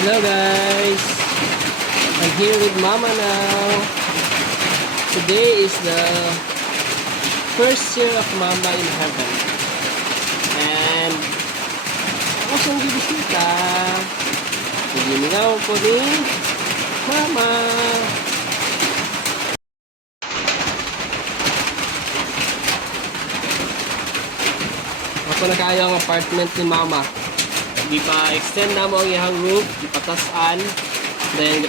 Hello guys, I'm here with Mama now. Today is the first year of Mama in heaven. And ako siyang bibisita. Naginingaw ko ni Mama. Ako na kayo ang apartment ni Mama. Di pa extend na mo ang iyang roof, di pa tasan. Then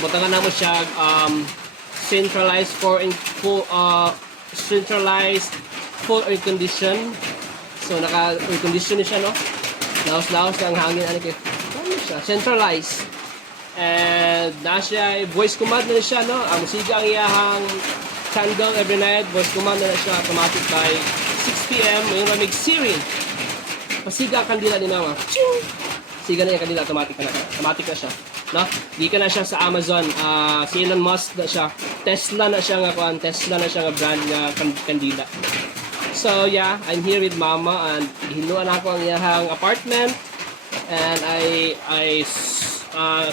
butangan na mo siya centralized full air condition. So naka air condition siya, no? Laos-laos ang hangin ano kay. Ano siya? Centralized. And na siya voice command na siya, no? Ang musika ang iyang candle every night, voice command na siya automatic by 6 PM. Yung ramig Siri. Pasiga ang kandila ni Mama. Ching! Siga na yung kandila, automatic na siya. No? Di ka na siya sa Amazon. Si Elon Musk na siya. Tesla na siya nga brand nga kandila. So yeah, I'm here with Mama and hinuan ako ang iyang apartment and I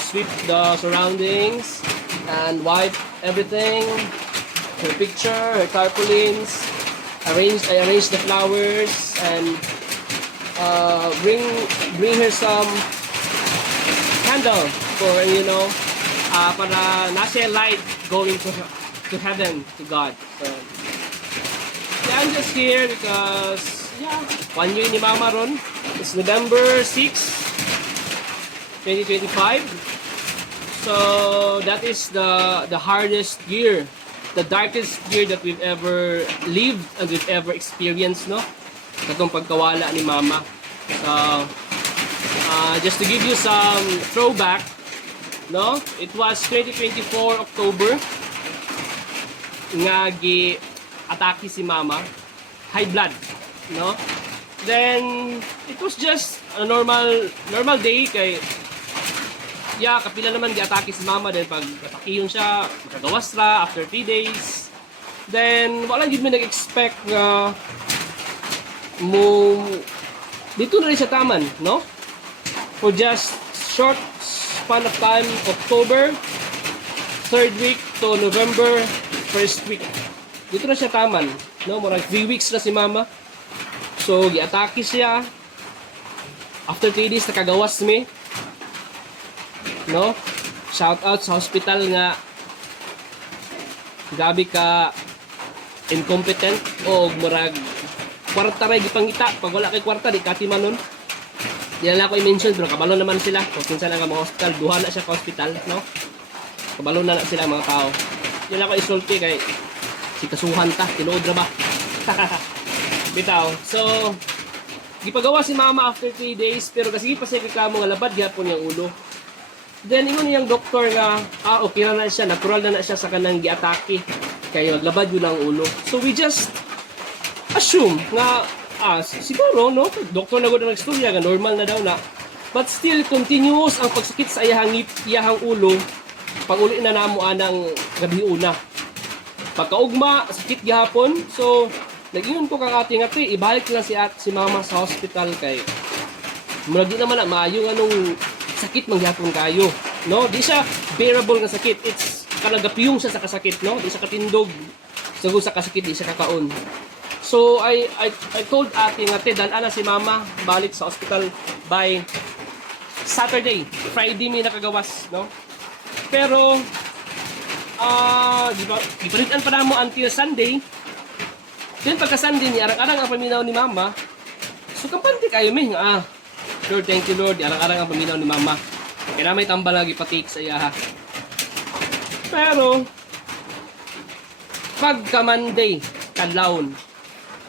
sweep the surroundings and wipe everything. Her picture, her tarpaulins. I arranged the flowers and bring her some candle for para nasa light going to heaven, to God. So yeah, I'm just here because 1 year ni Mama ron. It's November 6, 2025. So that is the hardest year, the darkest year that we've ever lived and we've ever experienced, no? Katong pagkawala ni Mama. So, just to give you some throwback, no? It was 2024 October nga gi-atake si Mama. High blood, no? Then, it was just a normal day kay kapila naman gi-atake si Mama. Then, pag atakiyon siya, makagawas ra after 3 days. Then, walang gid mi nag-expect nga dito na rin sa taman, no? For just short span of time, October 3rd week to November 1st week. Dito na siya taman, no? Murag 3 weeks na si Mama. So giatake siya. After 3 days nakagawas mi, no? Shout out sa hospital nga gabi ka incompetent o murag kwarta ray gipangita. Pag wala kay kwarta di katiman nun. Di na ako i-mention pero kabalo naman sila. Kung kinsa na nga mga hospital, duha na siya ka hospital, no? Kabalo na sila mga tao. Di na ako isulti kay si kasuhan ta, tinuod ra ba? Bitaw. So gipagawa si Mama after 3 days pero kasi pa siya reklamo nga labad gyapon yang ulo. Then ingon niyang doktor nga okay na siya, natural na siya sa kanang giatake. Kaya maglabad yun ang ulo. So we just assume nga siguro, no? Doktor na gud ang istorya nga normal na daw na. But still continuous ang pagsakit sa iyahang ulo pag uli na namo anang gabi una. Pagkaugma sakit gihapon. So nag-ingon ko kang ati ibalik na si Mama sa hospital kay murag di naman na maayo anong sakit mangyapon kayo, no? Di siya bearable nga sakit. It's kanagapiyong siya sa kasakit, no? Di siya katindog. Sago sa kasakit di siya kakaon. So I told ate nga dalan na si Mama balik sa hospital by Saturday. Friday may nakagawas, no? Pero gipalitan pa namo until Sunday. Then pagka Sunday ni arang-arang ang paminaw ni Mama. So kampante kayo mi Lord, thank you Lord. Arang-arang ang paminaw ni Mama. Kaya may tambal lagi patik sa iya ha. Pero pagka Monday kadlawon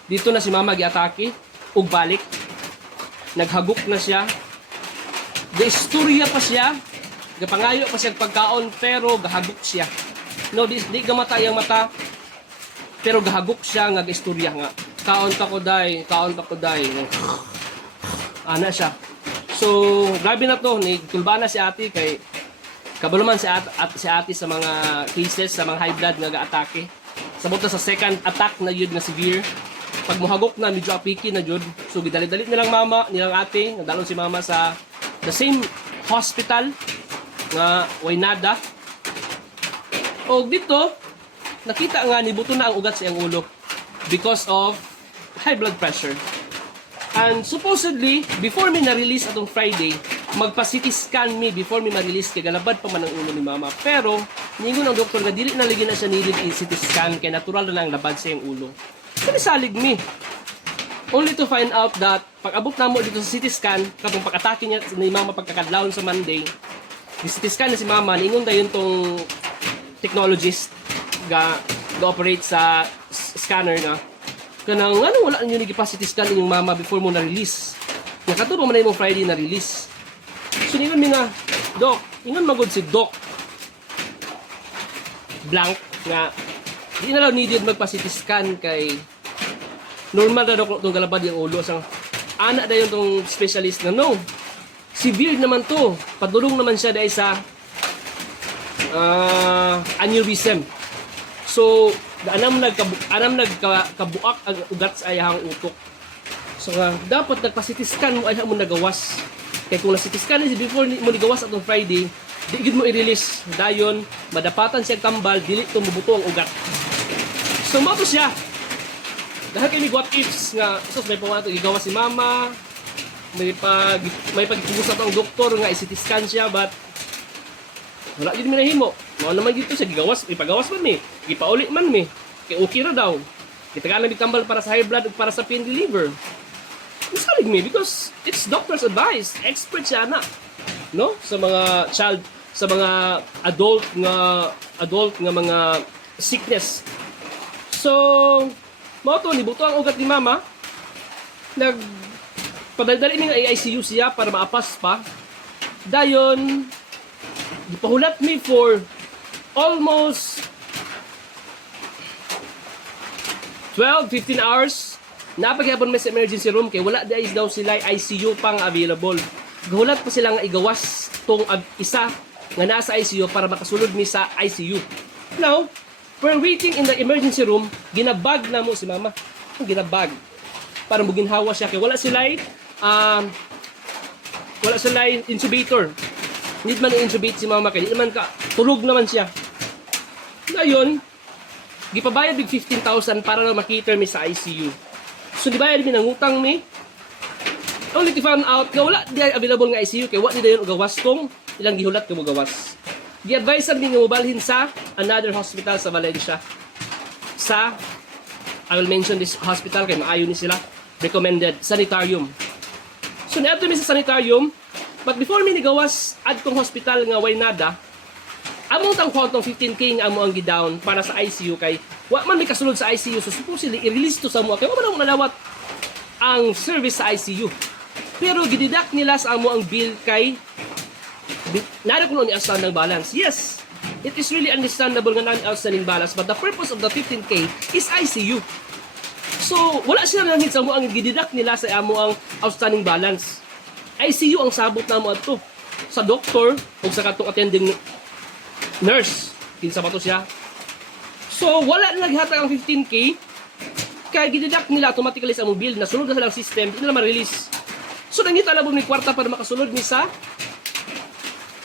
dito na si Mama giatake ug balik. Naghagok na siya. Gaistorya pa siya. Gapangayo pa siya pagkaon pero gahagok siya. No, di gamata yang mata. Pero gahagok siya nga gaistorya nga. Kaon pa ko day. Ana siya. So, grabe na to. Tulba na si ate kay kabalo man si ate sa mga cases sa mga high blood nga ga-atake. Sabot na sa second attack na yun nga severe. Pag muhagok na, medyo apiki na jud. So gidali-dali nilang mama, nilang ate, nadalon si Mama sa the same hospital nga Waynada. O dito, nakita nga ni buto na ang ugat sa iyang ulo because of high blood pressure. And supposedly, before me na-release atong Friday, magpa-CT scan me before me ma-release kay galabad pa man ang ulo ni mama. Pero, ningon ang doktor nga dili na lagi na siya needed i-CT scan kay natural na ang labad sa iyang ulo. So, nisalig me. Only to find out that pag abot na mo dito sa CT scan, katong pag-atake niya ni mama pagkakadlawon sa Monday, yung CT scan na si mama, ningon dayon tong technologist ga-operate sa scanner nga. Kanang ano wala niyo ni capacity scan inyong mama before mo na-release. Nakatubo man na imong Friday na-release. So ningon mi nga, Doc, ingon magod si Doc blank nga di na lang needed magpa-CT scan kay normal na daw itong galabad yung ulo. Sang ana dayon tong specialist na no. Severe naman to. Padulong naman siya dahil sa aneurysm. So, anam nagkabuak ang ugat sa ayahang utok. So, dapat nagpa-CT scan mo ay mo nagawas. Kaya kung na-CT scan is before mo nigawas atong Friday, di gid mo i-release. Dayon, madapatan siya tambal, dili to mubuto ang ugat. So, mo to siya. Dahil kini what ifs nga, sus may pawato gigawas si mama, may pagpugusap ang doktor nga i-CT scan siya, but wala yun minahimo. Mao naman dito sa gigawas, ipagawas man mi, gipauli man mi. Kay okay ra daw. Kitagalan bitambal para sa high blood ug para sa pain reliever. Misalig mi because it's doctor's advice. Expert siya na. No? Sa mga sa mga adult nga mga sickness. So, mao to nibuto ang ugat ni mama. Padaldali mi nga ICU siya para maapas pa. Dayon gipahulat mi for almost 12-15 hours. Napaghapon may sa emergency room kay wala days daw sila ICU pang available. Gahulat pa sila nga igawas tong isa nga nasa ICU para makasulod mi sa ICU. Now, we're waiting in the emergency room, ginabag na mo si mama. Ginabag. Para muginhawa siya kay wala sila intubator. Need man i-intubate si mama kay di naman ka tulog naman siya. Ngayon, gipabayad big 15,000 para na makita mi sa ICU. So di bayad mi nang utang mi. Only to find out nga wala di available nga ICU kay wa di dayon gawas tong ilang gihulat ka mo gawas. Gi-advise mi nga mobalhin sa another hospital sa Valencia. I will mention this hospital kay maayo ni sila. Recommended sanitarium. So niadto mi sa sanitarium. But before mi nigawas adtong hospital nga Waynada, among tang kontong 15K nga amo ang gidown para sa ICU kay wa man may kasulod sa ICU so supposedly i-release to sa mo kay wa man nalawat ang service sa ICU. Pero gididak nila sa amo ang bill kay nara kuno ni outstanding balance. Yes, it is really understandable nga non-outstanding balance but the purpose of the 15K is ICU. So wala sila nang hit sa amo ang gididak nila sa amo ang outstanding balance. ICU ang sabot na mo ato sa doktor o sa katong attending nurse. Kinsa pa to siya. So, wala na naghatag ang 15K kaya gideduct nila automatically sa mong bill. Nasunod na silang system, hindi nila ma-release. So, nangita lang ni kwarta para makasunod ni sa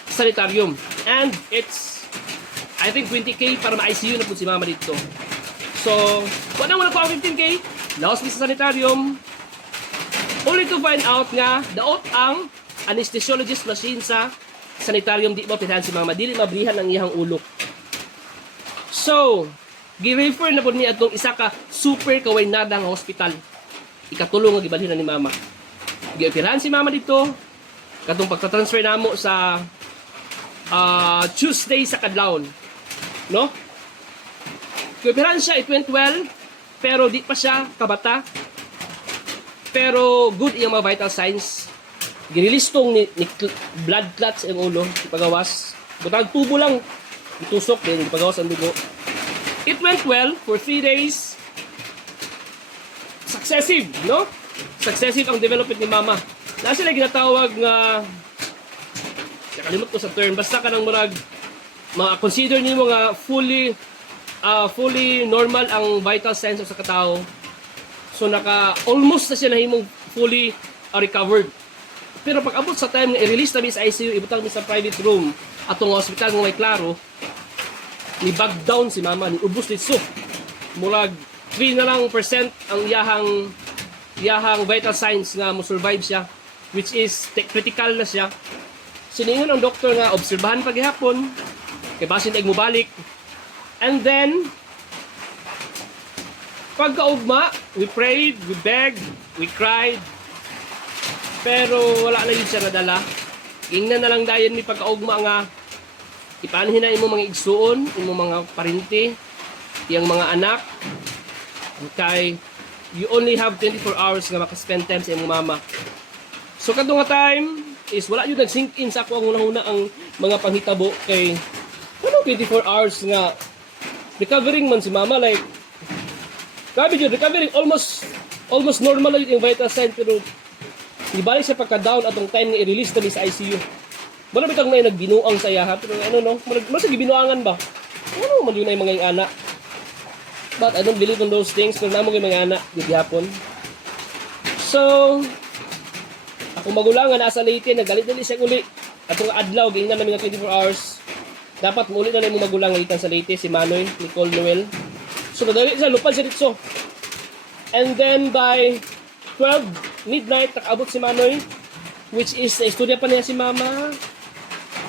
sanitarium. And it's, I think 20K para ma-ICU na po si mama dito. So, wala ko ang 15K. Laos ni sa sanitarium. Only to find out nga, daot ang anesthesiologist machine sa sanitarium di mapilhan si mama. Dili mabrihan ang iyang ulo. So, gi-refer na po niya itong isa ka super kawaynadang hospital. Ikatulong nga gibalhin na ni mama. Gi-operahan si mama dito. Katong pagtatransfer na mo sa Tuesday sa Kadlawon. No? Gi-operahan siya, it went well. Pero di pa siya kabata. Pero good yung mga vital signs. Ginilistong ni blood clots ang ulo, ipagawas. Butang tubo lang, itusok din, ipagawas ang dugo. It went well for 3 days. Successive, no? Successive ang development ni mama. Na sila ginatawag nga, nakalimot ko sa term, basta ka nang marag, consider niyo mga fully normal ang vital signs sa katao. So almost na siya nahimong fully recovered. Pero pag abot sa time nga i-release na mi sa ICU, ibutang mi sa private room atong hospital nga may klaro, ni bag down si mama, ni ubos litso. Murag 3 na lang percent ang iyahang vital signs nga mo survive siya, which is critical na siya. Siningon ang doktor nga obserbahan paghihapon kay basin ig mo balik. And then pagkaugma, we prayed, we begged, we cried, pero wala na yun siya nadala. Ingnan na lang dayon ni pagkaugma nga ipaanhin na imong mga igsuon, imong mga parinti, iyang mga anak, kay you only have 24 hours nga makaspend time sa imong mama. So kadto nga time is wala yun nag-sink in sa ako ang una-una ang mga panghitabo kay 24 hours nga recovering man si mama, like grabe yun, recovering almost normal lang yung vital sign, pero ibalik siya pagka-down atong time nga i-release kami sa ICU. Wala bitang may nagbinuang sa iya, pero ano no, mas gibinuangan ba? Ano man yun na yung mga anak. But I don't believe in those things, pero namo yung mga anak gihapon. So ako magulangan nasa Leyte, nagalit-dali siya uli. Atong adlaw giingnan namin nga 24 hours. Dapat muli na lang yung magulang nga sa Leyte, si Manoy, Nicole Noel. So nadali siya, lupad siya dito. And then by 12 midnight, nakaabot si Manoy, which is na-istorya pa niya si Mama.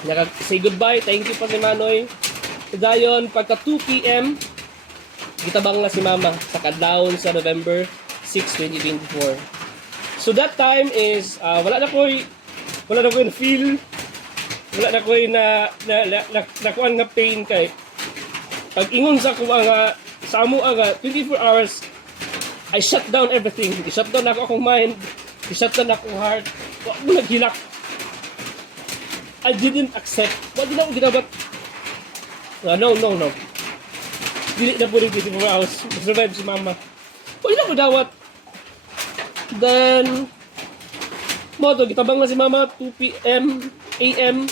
Naka-say goodbye, thank you pa si Manoy. Dayon, pagka 2 p.m., gitabang na si Mama sa kadlawon sa November 6, 2024. So that time is, wala na ko'y na-feel, wala na ko'y nakuan nga pain kay pag ingon sa ko nga sa amo nga 24 hours I shut down everything. I-shut down ako akong mind, i-shut down akong heart. Wala mo naghilak. I didn't accept. Wala din ako ginabat. No. Dili na po rin 24 hours. Survive si Mama. Wala na ko dawat. Then moto, gitabang na si Mama 2 p.m. a.m.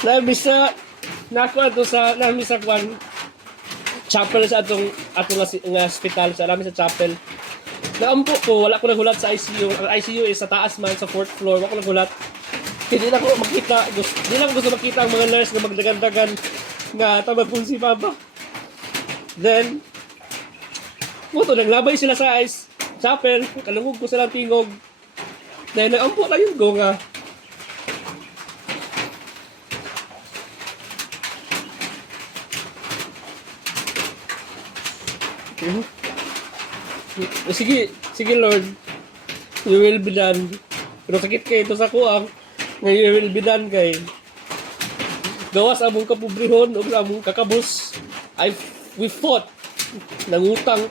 Nami sa kwan chapel sa atong nga hospital, sa namin sa chapel. Naampo ko, wala ko nagulat sa ICU. Ang ICU is sa taas man, sa 4th floor. Wala ko nagulat. Hindi na ko makita. Hindi na ko gusto makita ang mga nurse na magdagan-dagan nga tabagpon si Papa. Then, naglabay sila sa chapel. Kalungog ko silang tingog. Dahil naampo lang yun ko nga. Sige Lord, you will be done. Pero sakit kay ito sa kuang, nga you will be done kay gawas among kapobrehon o among kakabus. We fought. Nangutang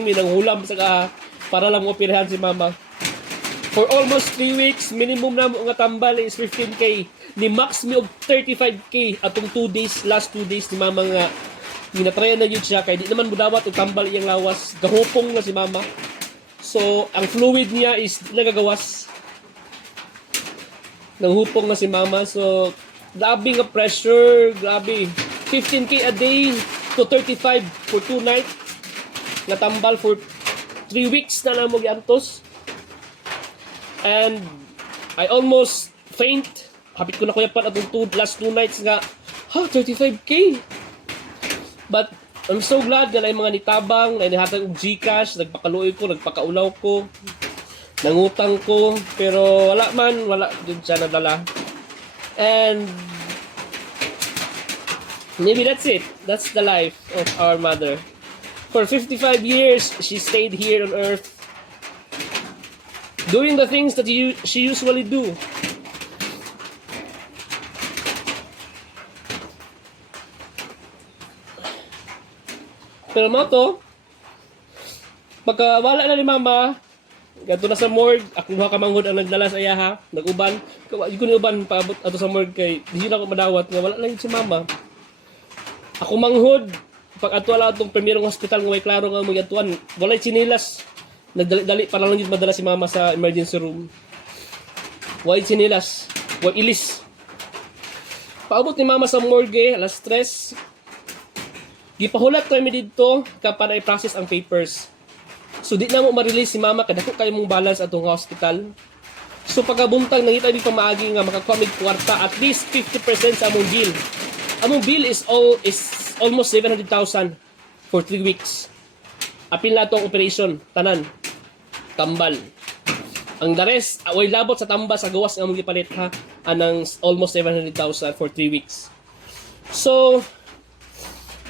mi ng hulam sa para lang operahan si Mama. For almost 3 weeks, minimum na mo nga tambal is 15K. Ni max mi og 35K atong last 2 days ni Mama nga ginatryan na yun siya, kaya di naman budawat o tambal iyang lawas. Gahupong na si Mama. So, ang fluid niya is nagagawas. Nanghupong na si Mama. So, grabe nga pressure. Grabe. 15K a day to 35 for 2 nights. Natambal for 3 weeks na lang mo giantos. And, I almost faint. Hapit ko na kuya pa atong last 2 nights nga, 35K. But I'm so glad na yung mga nitabang, na inihatag og Gcash, nagpakaluoy ko, nagpakaulaw ko, nangutang ko, pero wala din siya nadala. And maybe that's it. That's the life of our mother. For 55 years, she stayed here on earth, doing the things that she usually do. Pero mo to, pagkawala na ni Mama, gato na sa morgue, ako mga kamanghod ang nagdala sa iya ha, nag-uban, hindi ko ni-uban paabot ato sa morgue kay hindi na ako madawat, nga wala lang si Mama. Ako manghod, pag ato wala itong primerong hospital nga may klaro nga mga atuan, wala'y sinilas, nagdali-dali para lang yun madala si Mama sa emergency room. Wala'y sinilas, wala'y ilis. Paabot ni mama sa morgue, alas 3. Gipahulat kami dito para i-process ang papers. So di na mo ma-release si mama kada ko kayo mong balance atong hospital. So pagkabuntag nangita dito maagi nga makakuha mig kwarta at least 50% sa among bill. Among bill is almost 700,000 for 3 weeks. Apil na itong operation, tanan. Tambal. Ang the rest, way labot sa tamba sa gawas ng among gipalit ha. Anang almost 700,000 for 3 weeks. So,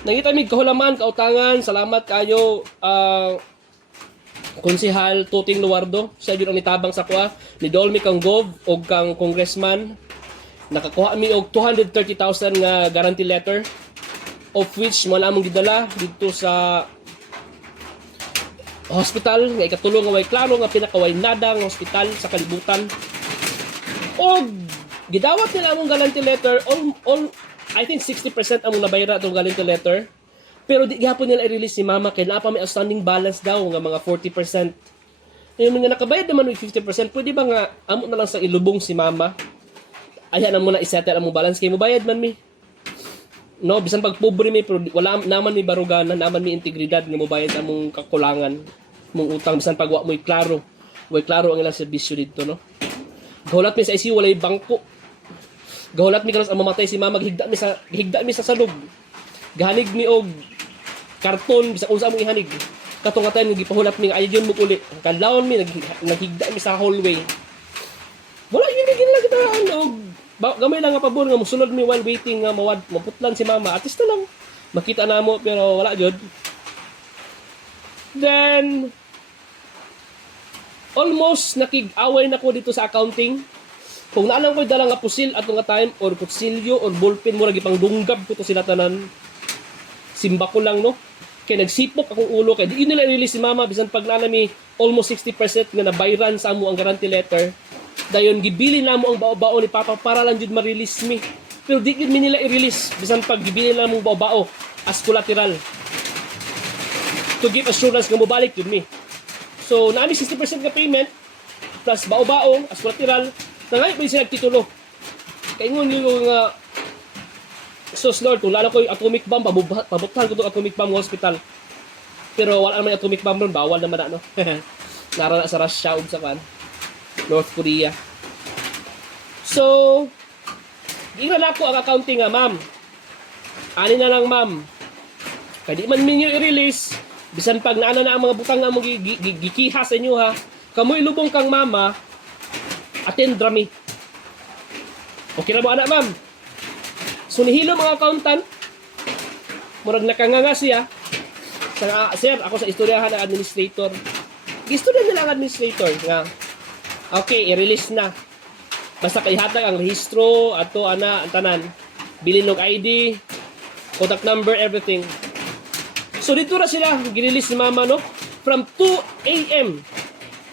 nangita mig kahulaman, kautangan, salamat kayo, Konsehal Tuting Luardo. Siya yun ang nitabang sa kuha. Ni Dolmy kang Gov o kang congressman. Nakakuha mi og 230,000 nga guarantee letter. Of which, mo na among gidala dito sa hospital nga ikatulong nga way klaro nga pinakaway nada nga hospital sa kalibutan. Og gidawat nila among guarantee letter all I think 60% among nabayra atong guarantee letter. Pero di gyapon nila i-release si mama kay naa pa may outstanding balance daw nga mga 40%. Yung nga nakabayad naman with 50%, pwede ba nga amo na lang sa ilubong si mama? Aya na muna i-settle among balance kay mo bayad man mi. No, bisan pag pobre mi pero wala naman mi baruganan, naman mi integridad nga mobayad among kakulangan, mong utang bisan pag wa mo'y klaro. Way klaro ang ilang serbisyo dito, no. Gahulat mi sa ICU walay bangko. Gahulat mi kanos ang mamatay si mama, gihigda mi sa salog. Gahanig mi og karton bisan unsa among ihanig. Katong nga nga gipahulat mi nga ayon mo uli. Kadlawon mi naghigda mi sa hallway. Wala yun gina kita og gamay lang nga pabor nga mosunod mi while waiting nga maputlan si mama. At least na lang makita na mo pero wala gyud. Then almost nakig-away na ko dito sa accounting. Kung naalang ko dala nga pusil ato nga time or kutsilyo or ballpen mo ra gipang dunggab ko to sila tanan. Simba ko lang no. Kaya nagsipok akong ulo kay di nila release si mama bisan pag nalami almost 60% nga nabayran sa amo ang guarantee letter. Dayon gibili na mo ang bao-bao ni papa para lang jud ma-release mi. Pero di gid mi nila i-release bisan pag gibili na mo bao-bao as collateral. To give assurance nga mobalik jud mi. So naami 60% nga payment plus bao-bao as collateral. Nangay pa sila titulo. Kay ngon yung nga sus Lord, kung lalo ko yung atomic bomb, pabuktan ko itong atomic bomb hospital. Pero wala naman yung atomic bomb nun, bawal naman na, no? Nara na sa Russia o sa kan, North Korea. So, gingan ako ang accounting nga, ma'am. Ani na lang, ma'am. Kaya di man ninyo i-release, bisan pag naana na ang mga butang nga mong gikiha sa inyo, ha? Kamoy lubong kang mama, attend drami. Okay na mo, anak, ma'am? So nihilo mga accountant, murag nakanganga siya. Sir, ako sa istoryahan ng administrator. Istorya nila ang administrator nga. Okay, i-release na. Basta kaihatag ang rehistro, ato, ana, ang tanan. Bilin ng ID, contact number, everything. So dito na sila, ginrelease ni mama, no? From 2 a.m.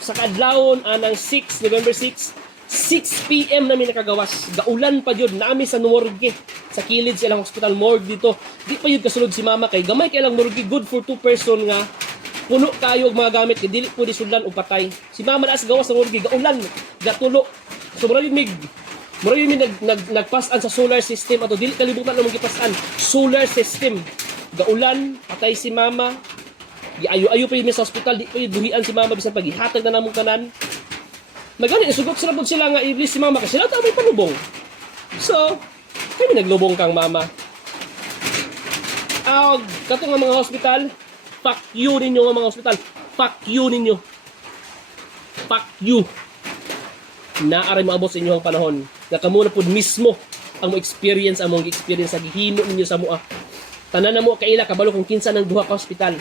sa kadlawon anang November 6, 6 p.m. namin nakagawas. Gaulan pa yun. Nami sa morgue. Sa kilid silang hospital morgue dito. Di pa yun kasulod si mama kay gamay kay lang morgue. Good for 2 person nga. Puno kayo og mga gamit. Dili po di sulan o patay. Si mama naas gawas sa morgue. Gaulan. Gatulo. So mura yun nagpasan sa solar system. Ato dili kalibutan na mong gipasan. Solar system. Gaulan. Patay si mama. Ayo pa yun sa hospital. Di pa yun duhian si mama. Bisan paghihatag na namong kanan. Magani, sugot sa rabot sila nga i-release si mama kasi sila tamay palubong. So, kami naglubong kang mama. Kato nga mga hospital, fuck you ninyo nga mga hospital. Fuck you ninyo. Fuck you. Naaray maabot sa inyo ang panahon. Na kamo na po mismo ang experience among experience sa gihimo ninyo sa mua. Tanan na mo kaila kabalo kung kinsa ng duha ka hospital.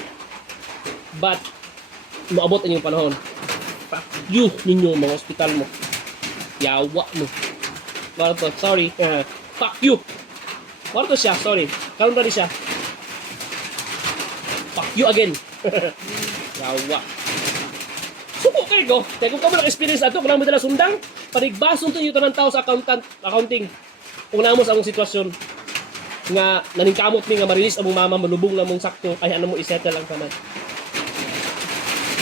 But, maabot ang inyong panahon. Fuck you ninyo mga hospital mo. Yawa mo. Warto, sorry. Fuck you. Warto siya, sorry. Karon na rin siya. Fuck you again. Yawa. Suko kayo ko. Kaya kung kamo experience ato, kung lang mo dala sundang, parigbason to nyo tanang tao sa accounting. Kung namo sa among sitwasyon nga naningkamot ni nga marilis among mama, malubong na mong sakto, kaya ano mo isettle lang kaman.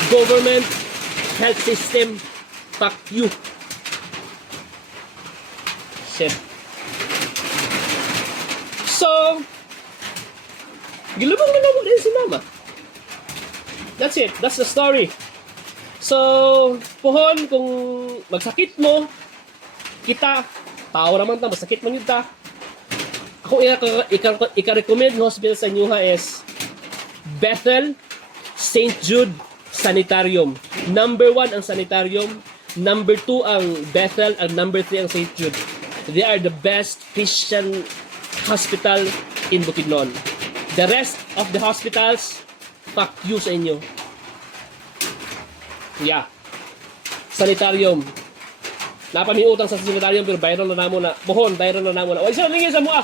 Government health system, fuck you. Shit. Gilubong din si mama. That's it. That's the story. So, pohon, kung magsakit mo, kita, tao naman ta, masakit man yun ta. Ako ika-recommend ng hospital sa inyo is Bethel, St. Jude, Sanitarium. Number 1 ang Sanitarium, number 2 ang Bethel, and number 3 ang St. Jude. They are the best Christian hospital in Bukidnon. The rest of the hospitals, fuck you sa inyo. Yeah. Sanitarium. Napamiutang sa sanitarium pero bayaran na namo na. Pohon, bayaran na namo na. Wag siya lingin sa mua.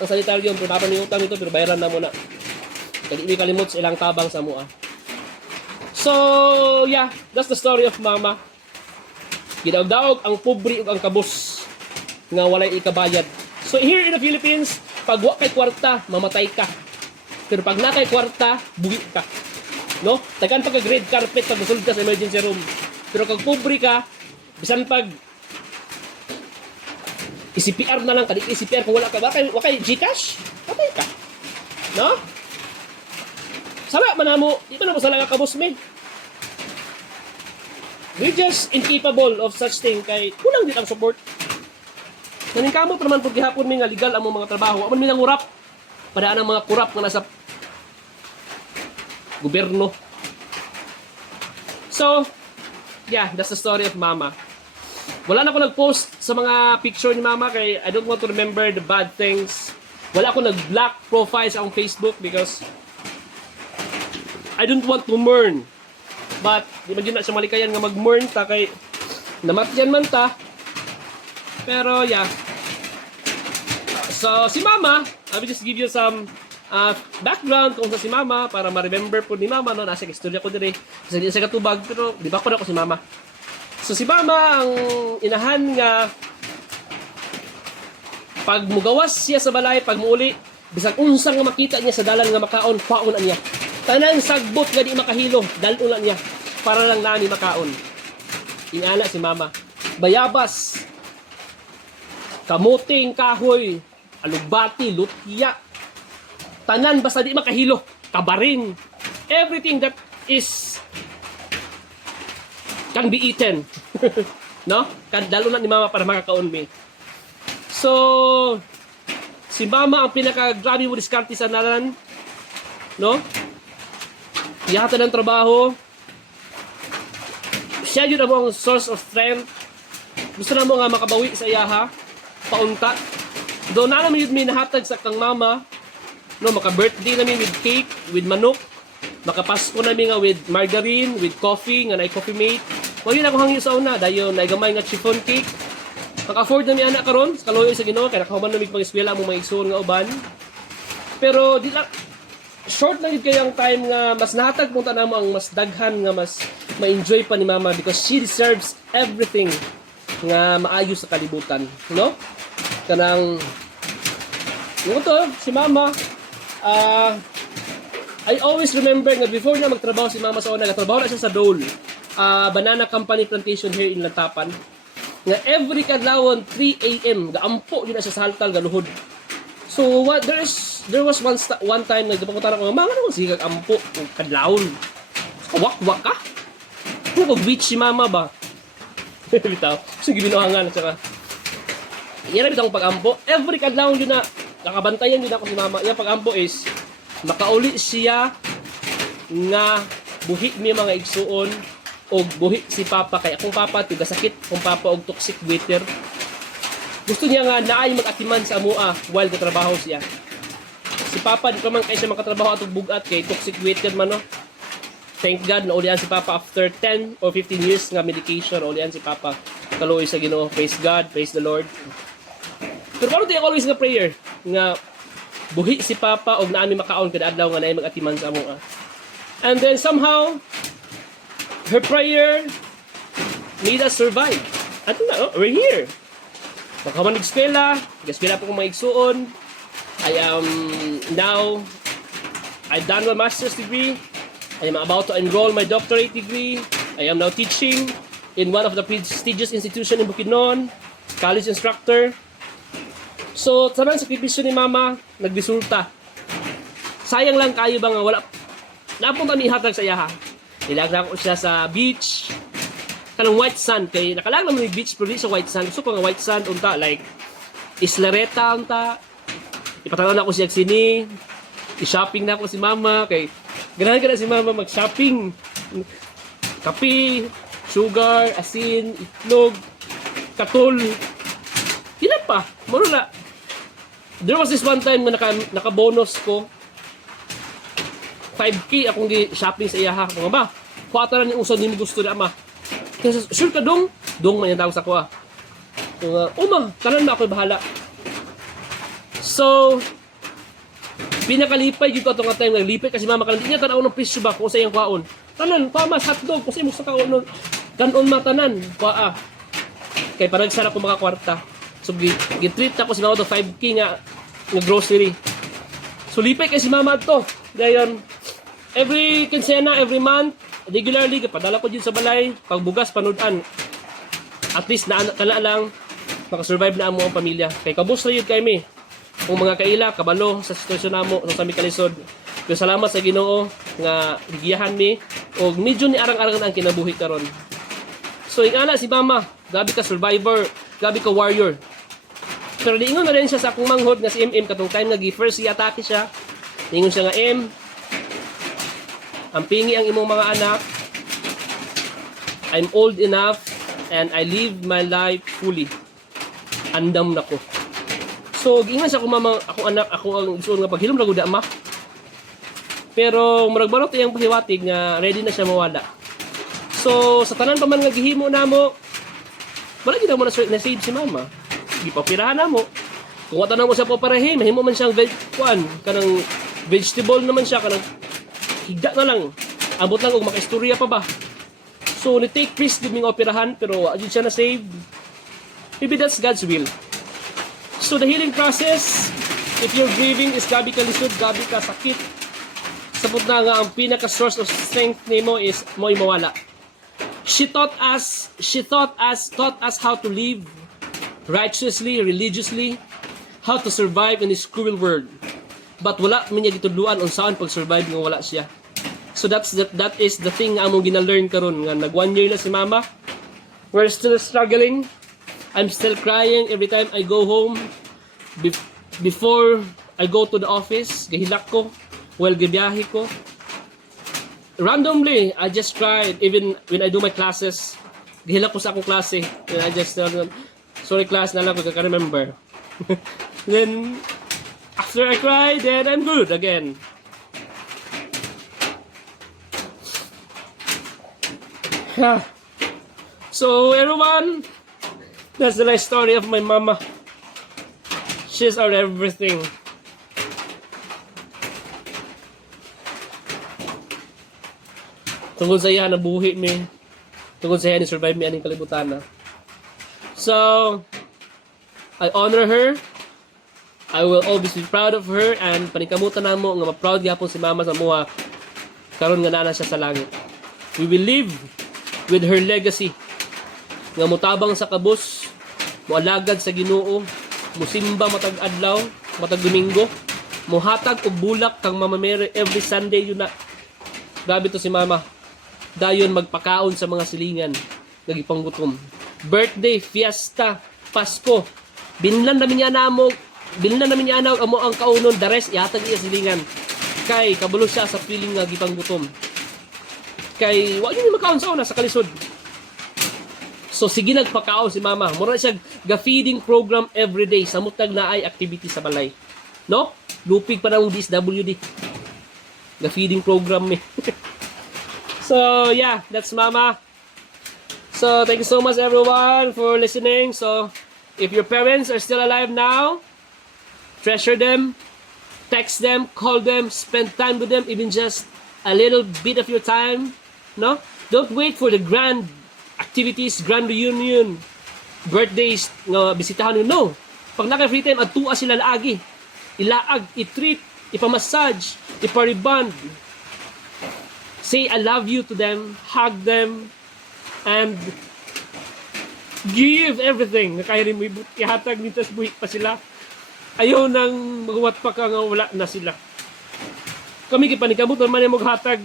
Ang sanitarium pero napamiutang ito pero bayaran na mo na. Kaya hindi kalimot sa ilang tabang sa mua. So, yeah, that's the story of mama. Gidawdawog ang pobre ug ang kabus nga walay ikabayad. So here in the Philippines, pag wa kay kwarta, mamatay ka. Pero pag na kay kwarta, buhi ka. No? Tagan pag red carpet pag gusulod ka sa emergency room. Pero kag pobre ka, bisan pag isi-CPR na lang kadi isi-CPR kung wala kay GCash, patay ka. No? Sala man namo, di man mo sala ka kabus me. We're just incapable of such thing kay kulang din ang support. Kaning kamo pa naman pud gihapon mi nga legal ang mga trabaho. Aman mi nang urap. Padaan ang mga kurap nga nasa gobyerno. So, yeah, that's the story of mama. Wala na ako nag-post sa mga picture ni mama kay I don't want to remember the bad things. Wala ako nag-block profiles sa Facebook because I don't want to mourn. But, di ba yun na siya malikayan nga mag-mourn ta kay namatyan man ta. Pero, yeah. So, si mama, I will just give you some background kung sa si mama para ma-remember po ni mama, no? Nasa istorya ko dire. Kasi di siya katubag, pero di ba ko na ako si mama. So, si mama, ang inahan nga pag mugawas siya sa balay, pag muuli, bisag unsang nga makita niya sa dalan nga makaon, paon niya. Tanang sagbot nga di makahilo, dalon niya para lang nani makaon. Inana si mama. Bayabas, kamuting kahoy, alugbati, lutya, tanan basta di makahilo, kabarin, everything that is can be eaten. No? Dalo na ni mama para makakaon me. So, si mama ang pinaka-grabe mo diskarte sa nalan. No? Yata ng trabaho. Siya yun ang source of strength. Gusto na mo nga makabawi sa iyaha. Paunta. Doon na namin yun minahatag sa kang mama. No, maka-birthday namin with cake, with manok. Makapasko namin nga with margarine, with coffee, nga na coffee mate. Huwag yun ako hangyo sa una. Dahil naigamay nga chiffon cake. Maka-afford namin anak karon sa kaluoy sa Ginoo. Kaya nakahuman namin pang-eskwela mo mga igsoon nga uban. Pero di lang, short lang yun kayang time nga mas nahatag punta na mo ang mas daghan nga mas ma-enjoy pa ni mama because she deserves everything nga maayo sa kalibutan. No? Kanang yung to, si mama I always remember nga before na magtrabaho si mama sa una, nagtrabaho na siya sa Dole banana company plantation here in Lantapan nga every kadlawon 3 AM gaampo yun na siya sa haltal galuhod. So what there was one time nagpapunta ako mga ano sige ampo kadlawon wak ka ano ko beach si mama ba bitaw sige binuhangan at saka yan na bitang pag-ampo every kadlawon yun na nakabantayan yun ako si mama yung pag-ampo is makauli siya nga buhi mi mga igsuon o buhi si papa kaya kung papa tiga sakit kung papa og toxic waiter gusto niya nga naay mag-atiman sa amua while trabaho siya. Si Papa, di pa man kayo siya makatrabaho at bugat kay toxic waiter man, no? Thank God, naulian si Papa after 10 or 15 years nga medication, naulian si Papa. Kaluoy sa Ginoo. Praise God, praise the Lord. Pero paano tayo always nga prayer? Nga buhi si Papa og naami makaon kada adlaw nga naay mag-atiman sa amua. And then somehow, her prayer made us survive. Ato na, oh, we're here. Pagkaman nag-eskwela, nag-eskwela po kong mga igsuon. I am now, I've done my master's degree. I am about to enroll my doctorate degree. I am now teaching in one of the prestigious institution in Bukidnon, college instructor. So, sarang sakripisyo ni Mama, nagbisulta. sayang lang kayo ba nga wala napunta ni hatag sa iya ha. Nilagda ko siya sa beach. Kanang white sand kay nakalang naman yung beach pero di sa white sand. Gusto ko nga white sand unta like Islareta unta. Ipatanaw na ko siya sini. I-shopping na ako si mama kay ganahan ka na si mama mag-shopping. Kape, sugar, asin, itlog, katol. Hila pa. Maro na. There was this one time na naka-bonus ko. 5K akong shopping sa iya ha. Mga ba? Kuwata na yung usod ni gusto na ama. Kasi sure ka dong? Dong man yung tawag sa kuha. Ma, tanan na ako bahala. So, pinakalipay yung ko itong time naglipay kasi mama ka hindi niya tanaw ng presyo ba kung sa iyang kwaon. Tanan, pamas, hotdog, kung sa iyong sa kaon. Kanon matanan, kwaa. Kaya parang sana ko makakwarta. So, gitreat ako si mama to 5K nga grocery. So, lipay kay si mama to. Ngayon, every kinsena, every month, regularly, padala ko dyan sa balay, pagbugas, panudan. At least, kala lang, makasurvive na ang mga pamilya. Kay kabus na yun kay me. Kung mga kaila, kabalo, sa sitwasyon na mo, sa sami kalisod. Kaya salamat sa Ginoo nga higiyahan mi, o medyo ni arang-arang ang kinabuhi karon. So, yung ana si mama, gabi ka survivor, gabi ka warrior. Pero diingon na rin siya sa akong manghod nga si MM, katong time nga first i-atake siya. Diingon siya nga, ang pingi ang imong mga anak. I'm old enough and I live my life fully. Andam na ko. So, giingan siya ako mama, ako anak, ako ang isuon nga paghilom ra gud ma. Pero murag-barot iyang pahiwatig nga ready na siya mawala. So, sa tanan pa man nga gihimo namo, wala gid mo na save si mama. Gipapirahan namo. Kung wata na mo siya paparahin, mahimo man siyang kanang vegetable naman siya, kanang higda na lang. Abot lang og makaistorya pa ba. So, ni-take risk din mga operahan, pero adyo siya na-save. Maybe that's God's will. So, the healing process, if you're grieving, is gabi ka lisod, gabi ka sakit. Sabot na nga, ang pinaka-source of strength ni mo is mo mawala. She taught us how to live righteously, religiously, how to survive in this cruel world. But wala man niya gitudluan unsaan pag-survive nga wala siya. So that is the thing nga among gina-learn karon nga nag 1 year na si mama. We're still struggling. I'm still crying every time I go home. Before I go to the office, gahilak ko. Well, gibiyahe ko. Randomly, I just cried even when I do my classes. Gahilak ko sa akong klase. And I just tell them, sorry class, nalang ko kaka-remember. Then, after I cry, then I'm good again. So everyone, that's the life story of my mama. She's our everything. Tungkol sa iya, nabuhi mi. Tungkol sa iya, ni-survive mi aning kalibutan na. So, I honor her. I will always be proud of her, and panikamutan na mo nga ma-proud gyapon si mama sa muha karon nga naa siya sa langit. We will live with her legacy nga mutabang sa kabus, mualagad sa Ginoo, musimba matag adlaw, matag Domingo, muhatag og bulak kang Mama Mary every Sunday yun na. Grabe to si mama. Dayon magpakaon sa mga silingan, nagipanggutom. Birthday, fiesta, Pasko. Binlan namin niya amo ang kaunon, the rest ihatag iya silingan. Kay kabulo siya sa feeling nga gipanggutom. Kay wa gyud makaon sa una sa kalisod. So sige nagpakaon si mama. Mura siya ga-feeding program every day. Samutag na ay activity sa balay. No? Lupig pa na ng DSWD. Ga-feeding program eh. So yeah, that's mama. So thank you so much everyone for listening. So if your parents are still alive now, treasure them, text them, call them, spend time with them, even just a little bit of your time. No? Don't wait for the grand activities, grand reunion, birthdays, nga bisitahan nyo. No. Pag naka-free time, adtua sila laagi. Ilaag, i-treat, ipamassage, ipariband. Say I love you to them, hug them, and give everything. Kaya rin mo ihatag nito sa buhik pa sila. Ayaw nang magawa pa ka nga wala na sila. Kami gipaningkamot man yung maghatag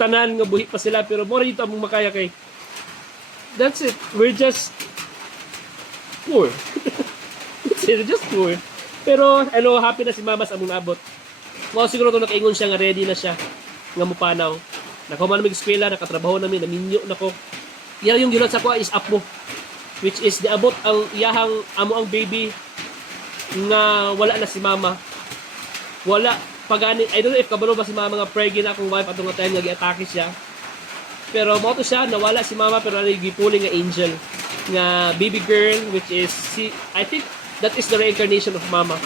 tanan nga buhi pa sila pero mo dito among makaya kay. That's it. We're just poor. We're just poor. Pero ano, happy na si mama sa among abot. Mo siguro to nakaingon siya nga ready na siya nga mupanaw. Nakahuman mig eskwela, nakatrabaho namin, naminyo nako. Iya yung gilot sa kuha is apo. Which is diabot ang iyahang amo ang baby nga wala na si mama. Wala pagani, I don't know if kabalo ba si mama nga pregnant akong wife atong time nga gi-atake siya. Pero mo to siya nawala si mama pero ano gipuling nga angel nga baby girl which is I think that is the reincarnation of mama.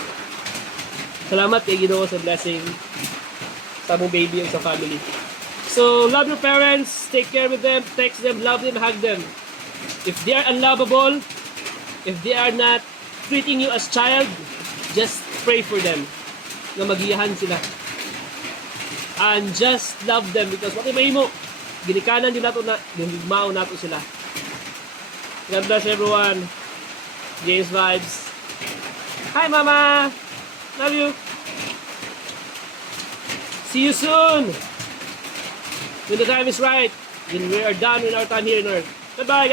Salamat kay Ginoo sa blessing sa mong baby ug sa family. So love your parents, take care with them, text them, love them, hug them. If they are unlovable, if they are not treating you as child, just pray for them na magiyahan sila. And just love them because what may mo, ginikanan din nato na, ginigmao nato sila. God bless everyone. James Vibes. Hi Mama! Love you! See you soon! When the time is right, when we are done with our time here in Earth. Goodbye!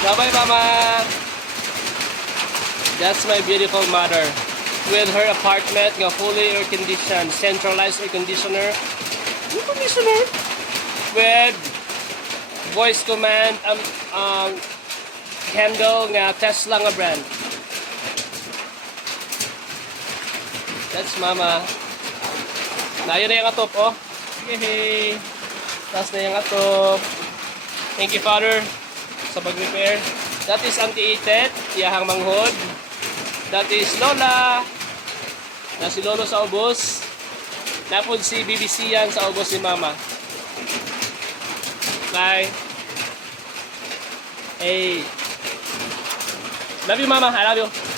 Bye-bye, Mama! That's my beautiful mother. With her apartment, nga fully air-conditioned, centralized air conditioner. With voice command, handle nga Tesla nga brand. That's Mama. Nayo na yung atop, oh. Yay! Tapos na yung atop. Thank you, Father, sa pag-repair. That is Auntie Itet, iyahang manghod. That is Lola. Na si Lolo sa ubos. Napod si BBC yan sa ubos ni Mama. Bye. Hey. Love you, Mama. I love you.